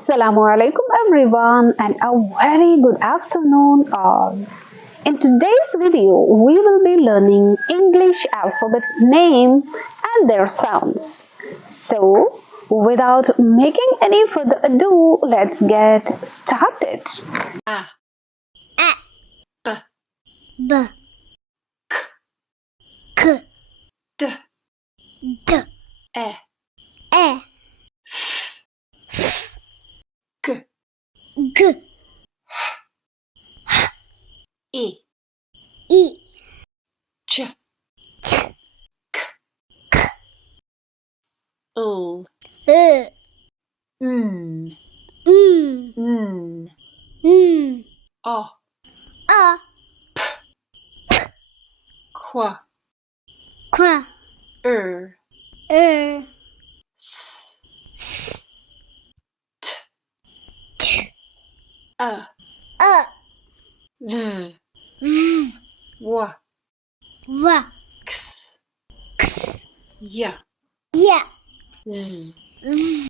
Assalamu alaikum everyone and a very good afternoon all. In today's video, we will be learning English alphabet name and their sounds. So, without making any further ado, let's get started. A, A, B, B, K, D, D, E, E, G, G, I, I, J, Ch, L, N, N, N, N, N, O, A, Q, Q, R, S, S, T, T, A, A, V, V, W, W, X, X, Y, Y, Z. Z.